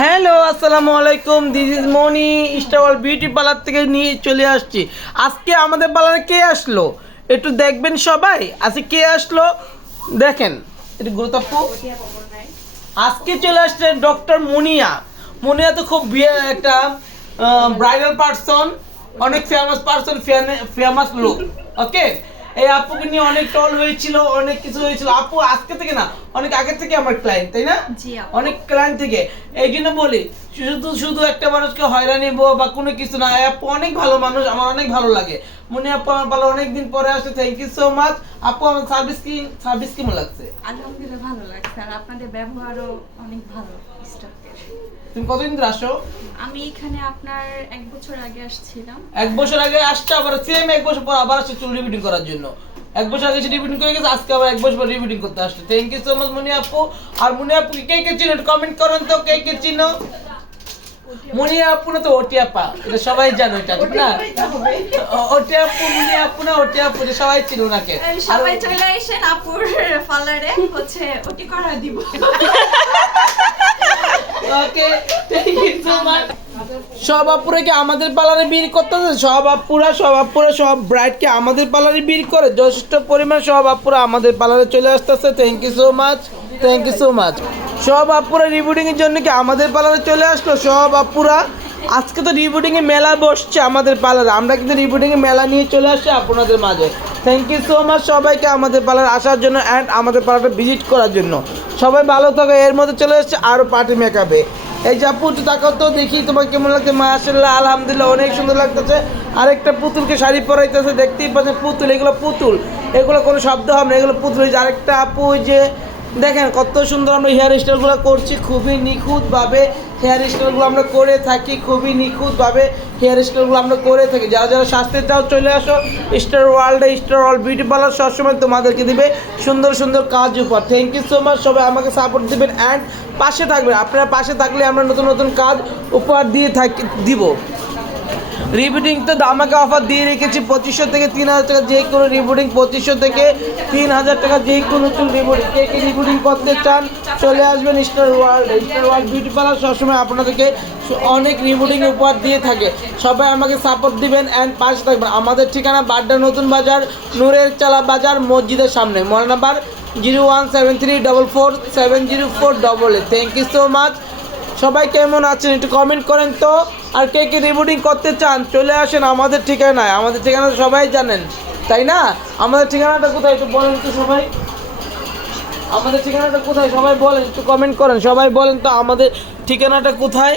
Hello, আসসালামু আলাইকুম this is Moni Star World beauty parlour থেকে নিয়ে চলে আসছি। আজকে আমাদের পার্লারে কে আসলো? একটু দেখবেন সবাই। আজকে কে আসলো? দেখেন একটু গুরুত্বপূর্ণ আজকে চলে আসছে ডক্টর মুনিয়া। মুনিয়া তো খুব একটা ব্রাইডাল পার্সন অনেক ফেমাস পার্সন ফেমাস লোক ওকে এই আপুকে নিয়ে অনেক টল হয়েছিল অনেক কিছু হয়েছিল। আপু আজকে থেকে না অনেক আগে থেকে আমার ক্লায়েন্ট তাই না। অনেক ক্লায়েন্ট থেকে। এই জন্য বলি শুধু শুধু একটা মানুষকে হয়রানি বা কোনো কিছু না আপু অনেক ভালো মানুষ আমার অনেক ভালো লাগে। মনে আপু আমার ভালো অনেক দিন পরে আসছে থ্যাংক ইউ সো মাচ আপু আমার সার্ভিস কি সার্ভিস কেমন লাগছে? আলহামদুলিল্লাহ ভালো লাগছে আর আপনাদের ব্যবহারও অনেক ভালো তুমি কতদিন ধরে আসো? আমি এখানে আপনার এক বছর আগে আসছিলাম। এক বছর আগে আসছে আবার সেম এক বছর পর আবার আসছে চুল রিপিটিং করার জন্য। এক বছর আগে রিপিটিং করে গেছে আজকে আবার এক বছর পর রিপিটিং করতে আসছে। Thank you so much Moni আপু। আর মনি আপু কে কে চিনো? কমেন্ট করেন তো কে কে চিনো? মনি আপু না তো ওটি আপা এটা সবাই জানো এটা ঠিক না? ও- ওটি আপু না ওটি আপু এটা সবাই চিনো ওনাকে। সবাই চলে আসেন আপুর ফলারে হচ্ছে ওটি করা দিব। Okay thank you so much সব আপুরা কি আমাদের পার্লারে বিল করতেছে সব আপুরা সব আপুরা সব ব্রাইডকে আমাদের পার্লারে বিল করে। যথেষ্ট পরিমাণ সব আপুরা আমাদের পার্লারে চলে আসতেছে। Thank you so much thank you so much সব আপুরা রিবুটিং জন্য কি আমাদের পার্লারে চলে আসলো? সব আপুরা আজকে তো রিবুটিং এ মেলা বসছে আমাদের পার্লারে আমরা কিন্তু রিবুটিং এ মেলা নিয়ে চলে আসছি আপনাদের মাঝে। থ্যাংক ইউ সো মাচ সবাইকে আমাদের পার্লার আসার জন্য অ্যান্ড আমাদের পার্লারটা ভিজিট করার জন্য। সবাই ভালো থাকে, এর মধ্যে চলে এসেছে আরও পার্টি মেকআপে এই যে আপু, একটু তাকাও তো, দেখি তোমার কেমন লাগছে। মাশাল্লাহ আলহামদুলিল্লাহ, অনেক সুন্দর লাগতেছে। আরেকটা পুতুলকে শাড়ি পরাইতেছে, দেখতেই পাচ্ছেন পুতুল, এগুলো পুতুল। এগুলো কোনো শব্দ হবে না, এগুলো পুতুল। যে আরেকটা আপু যে দেখেন কত সুন্দর আমরা হেয়ার স্টাইলগুলো করছি, খুবই নিখুঁতভাবে। হেয়ার স্টাইলগুলো আমরা করে থাকি খুবই নিখুঁতভাবে হেয়ার স্টাইলগুলো আমরা করে থাকি। যারা যারা স্বাস্থ্যে চাও চলে আসো স্টার ওয়ার্ল্ডে স্টার ওয়ার্ল্ড বিউটি পার্লার সবসময় তোমাদেরকে দিবে সুন্দর সুন্দর কাজ উপর থ্যাংক ইউ সো মাচ সবাই আমাকে সাপোর্ট দিবেন অ্যান্ড পাশে থাকবেন। আপনারা পাশে থাকলে আমরা নতুন নতুন কাজ উপহার দিয়ে থাকি, দিব। রিবুটিং তো আমাকে অফার দিয়ে রেখেছি, পঁচিশশো থেকে তিন হাজার টাকা যে কোনো রিবুটিং পঁচিশশো থেকে তিন হাজার টাকা যে কোনো রিবুটিং কে কে করতে চান চলে আসবেন Star World Star World Beauty Parlour সবসময় আপনাদেরকে অনেক রিবুটিং উপহার দিয়ে থাকে। সবাই আমাকে সাপোর্ট দিবেন অ্যান্ড পাশে থাকবেন। আমাদের ঠিকানা বাড্ডা নতুন বাজার, নূরের চালা বাজার, মসজিদের সামনে। মনে number zero one seven three double four seven zero four double eight thank you so much সবাই কেমন আছেন একটু কমেন্ট করেন তো। আর কে কে রিবুটিং করতে চান, চলে আসেন আমাদের ঠিকানায়। আমাদের ঠিকানা সবাই জানেন। তাই না? আমাদের ঠিকানাটা কোথায় একটু বলেন তো সবাই। আমাদের ঠিকানাটা কোথায়? সবাই বলেন একটু কমেন্ট করেন। সবাই বলেন তো আমাদের ঠিকানাটা কোথায়?